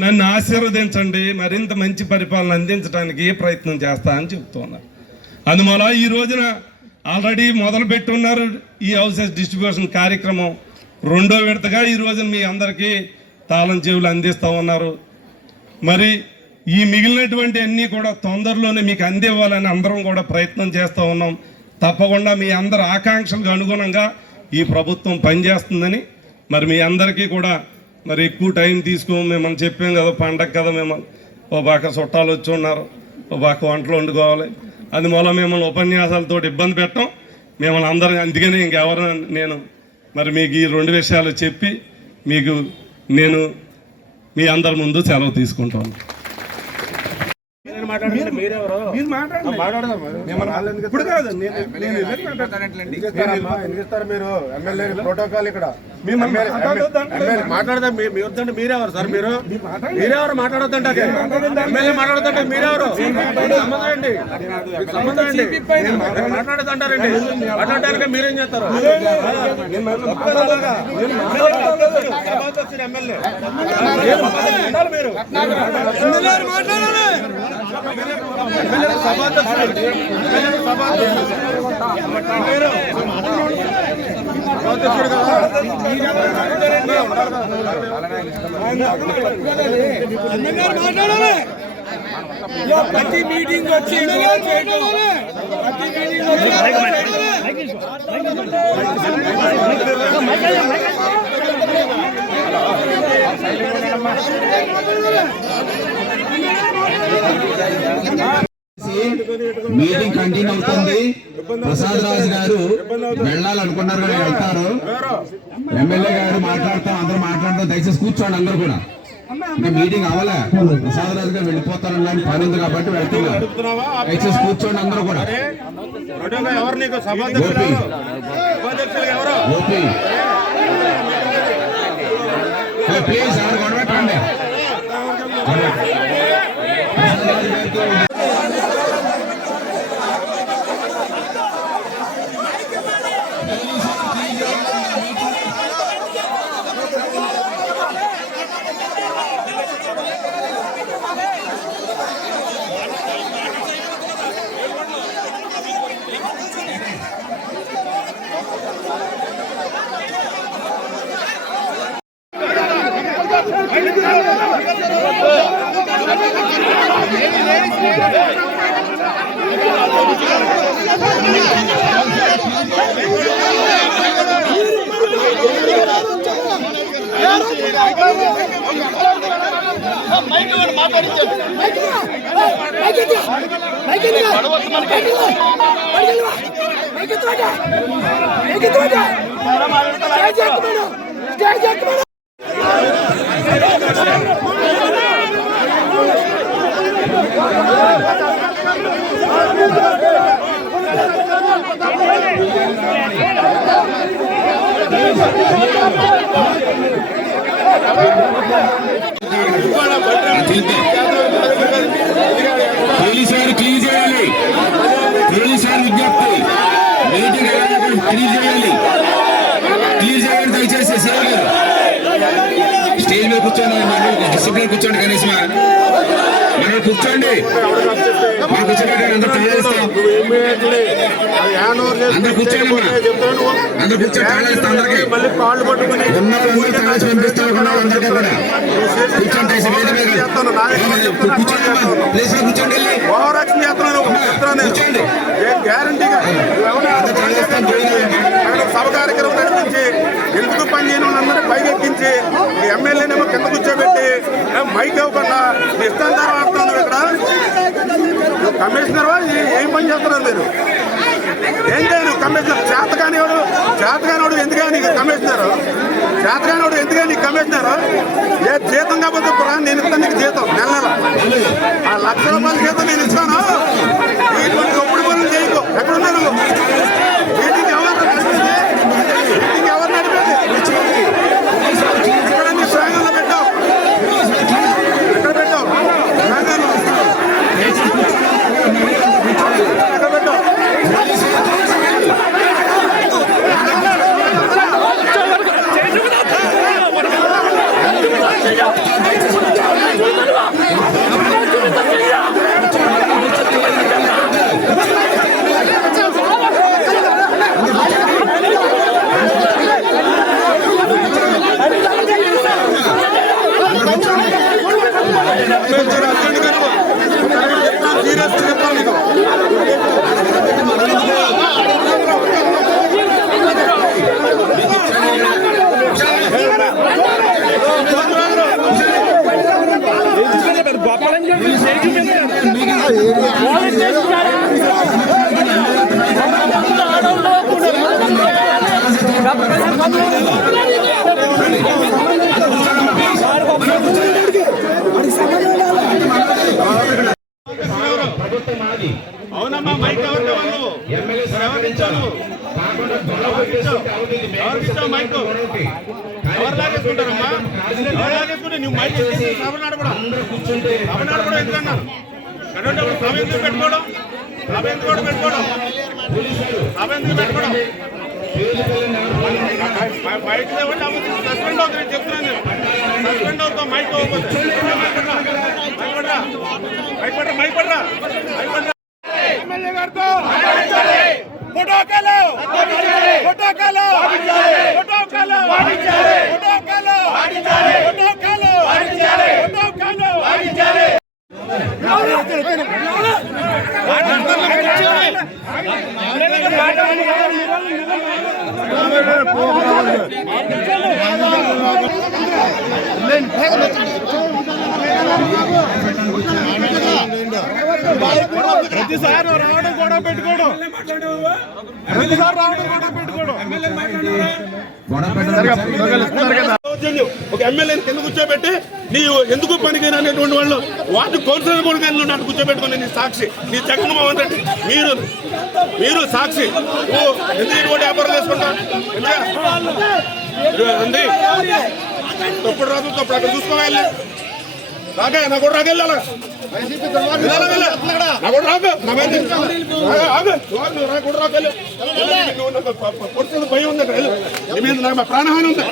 నన్ను ఆశీర్వదించండి, మరింత మంచి పరిపాలన అందించడానికి ప్రయత్నం చేస్తా అని చెప్తున్నారు. అందువల్ల ఈ రోజున ఆల్రెడీ మొదలు పెట్టున్నారు ఈ హౌసెస్ డిస్ట్రిబ్యూషన్ కార్యక్రమం. 2వ విడతగా ఈ రోజున మీ అందరికీ తాళం చెవులు అందిస్తూ ఉన్నారు. మరి ఈ మిగిలినటువంటి అన్నీ కూడా తొందరలోనే మీకు అందివ్వాలని అందరం కూడా ప్రయత్నం చేస్తూ ఉన్నాం. తప్పకుండా మీ అందరి ఆకాంక్షలకు అనుగుణంగా ఈ ప్రభుత్వం పనిచేస్తుందని మరి మీ అందరికీ కూడా మరి ఎక్కువ టైం తీసుకోము. మిమ్మల్ని చెప్పాం కదా, పండగ కదా, మిమ్మల్ని ఓ బాక చుట్టాలు వచ్చి ఉన్నారు, ఓ బాక వంటలు వండుకోవాలి. అందువల్ల మిమ్మల్ని ఉపన్యాసాలతో ఇబ్బంది పెట్టాం మిమ్మల్ని అందరూ. అందుకని ఇంకెవరు నేను మరి మీకు ఈ 2 విషయాలు చెప్పి మీకు నేను మీ అందరి ముందు సెలవు తీసుకుంటాను. ప్రోటోకాల్ ఇక్కడ మాట్లాడదాం. మీరెవరు సార్? మీరెవరు మాట్లాడొద్దంటే? ఎమ్మెల్యే మాట్లాడొద్దంటే మీరెవరు? సంబంధం అండి మాట్లాడొద్దంటారండి. మాట్లాడడానికి మీరేం చేస్తారు? ఎమ్మెల్యే ప్రతి మీటింగ్ వచ్చి మీటింగ్ కంటిన్యూ అవుతుంది. ప్రసాద్ రాజు గారు వెళ్ళాలనుకున్నారు కానీ వెళ్తారు. ఎమ్మెల్యే గారు మాట్లాడతాం, అందరూ మాట్లాడతాం. దయచేసి కూర్చోండి అందరూ కూడా. ఇంకా మీటింగ్ అవ్వలే, ప్రసాద్ రాజు గారు వెళ్ళిపోతారని పని ఉంది కాబట్టి వెళ్తున్నారు. దయచేసి కూర్చోండి అందరూ కూడా. ప్లీజ్ ఎవరు గొడవ పెట్టండి. పోలీసులు క్లీన్ చేయాలి. పోలీసులు విజ్ఞప్తి, మీటింగ్ క్లీన్ చేయాలి. క్లీన్ చేయండి దయచేసి. స్టేజ్ మీద కూర్చోండి, డిసిప్లిన్ కూర్చోండి. కనీసం మనం కూర్చోండి. మాకు వచ్చినట్టు అందరూ తెలియజేస్తాం. అందరు కూర్చోండి, అందరు కూర్చొని తాళేస్తాం. అందరికి ఉన్న వాళ్ళందరూ తాళేసి పంపిస్తాం. ఉన్న వాళ్ళందరికీ కూడా కూర్చోండి. కూర్చోండి, ప్లేస్ లో కూర్చోండి. కూర్చోండి. గ్యారంటీగా సభ కార్యక్రమం నడిపించి ఎందుకు పని చేయని వాళ్ళందరినీ పైకెక్కించి ఎమ్మెల్యేనేమో కింద కూర్చోబెట్టి మైక్ ఇవ్వకుండా ఇష్టాంతరం ఆడుతున్నావు. ఇక్కడ కమిషనర్ ఏం పని చేస్తున్నారు మీరు? ఏం చేయను కమిషనర్? చేతగానివాడు ఎందుకని కమిషనర్? చేతగానివాడు ఎందుకని కమిషనర్? ఏ జీతం కాకపోతే నేను ఇస్తాను నీకు జీతం నెల నెల ఆ ₹1,00,000 జీతం నేను ఇస్తాను. ఇటువంటి తప్పుడు పనులు చేయకు. ఎక్కడున్నారు? మీటింగ్ ఎవరు నడిపేది? ఎక్కడ నీ శ్రాగంలో పెట్టావు? ఎక్కడ పెట్టావు? ఎక్కడ పెట్టావు? Yeah. సీరియస్ చెప్తాను మీకు. అవునమ్మా మైక్ ఎవరు కావాలి ఎవరిచ్చావు మైక్ ఎవరు లాగేసుకుంటారమ్మా ఎవరు లాగేసుకుంటే నువ్వు మైక్ సభనాడపడం ఎందుకన్నారు అటువంటి సభ ఎందుకు పెట్టుకోవడం సభ ఎందుకు కూడా పెట్టుకోవడం సభ ఎందుకు పెట్టుకోవడం మైక్ సస్పెండ్ అవుతుంది చెప్తున్నాను సస్పెండ్ అవుతాం మైక్ ఎమ్మెల్యే గారితో ఫోటోకాలు ఫోటోకాలు ఫోటోకాలు ఫోటోకాలు ప్రతిసారి రావడం కూడా పెట్టుకోవడం ప్రతిసారి రావడం కూడా పెట్టుకోవడం ఒక ఎమ్మెల్యేని కింద కూర్చోబెట్టి నీవు ఎందుకు పనికిరా అనేటువంటి వాళ్ళు వాటి కౌన్సిలర్ కూడా నన్ను కూర్చోబెట్టుకుని నీ సాక్షి నీ జగన్మోహన్ రెడ్డి మీరు సాక్షి ఎందుకు కూడా వ్యాపారం చేసుకుంటా అండి తప్పుడు రాదు తప్పుడు అక్కడ చూసుకోవాలి రాకే నా కూడా రాకెళ్ళాలి భయం ఉంది ప్రాణహాని ఉంది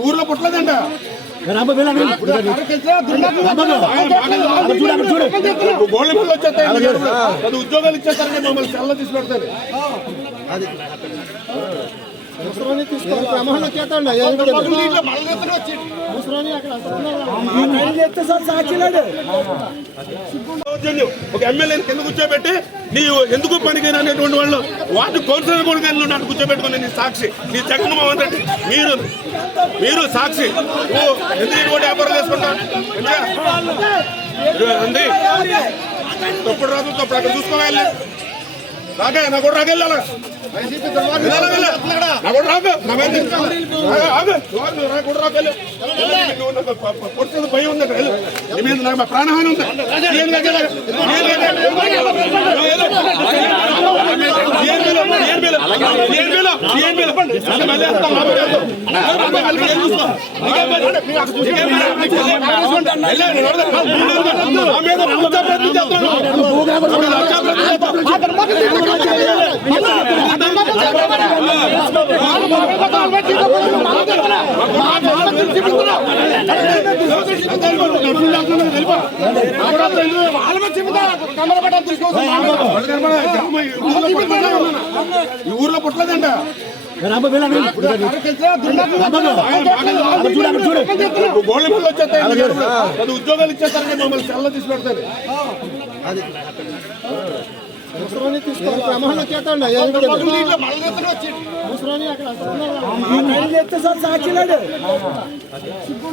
ఊర్లో పుట్టలేదంట గోల్డ్ మెడల్ వచ్చేస్తాయి ఉద్యోగాలు ఇచ్చేస్తారంటే మమ్మల్ని సెల్ల తీసి పెడతారు ఒక ఎమ్మెల్యేని కింద కూర్చోబెట్టి నీవు ఎందుకు పనికిరా అనేటువంటి వాళ్ళు వాటి కౌన్సిలర్ కూడా నన్ను కూర్చోబెట్టుకుని నీ సాక్షి నీ జగన్మోహన్ రెడ్డి మీరు సాక్షి ఎందుకు కూడా వ్యాపారం చేసుకుంటా అండి తప్పుడు రాదు తప్పుడు అక్కడ చూసుకోవాలి రాకే నా కూడా రాకెళ్ళాలి భయం ఉంది ప్రాణహాని ఉంది ఊర్లో పుట్టలేదంట గోల్డ్ మెడల్ వచ్చేస్తాయి ఉద్యోగాలు ఇచ్చేస్తారంటే మమ్మల్ని సెల్ల తీసి పెడతారు సాక్షి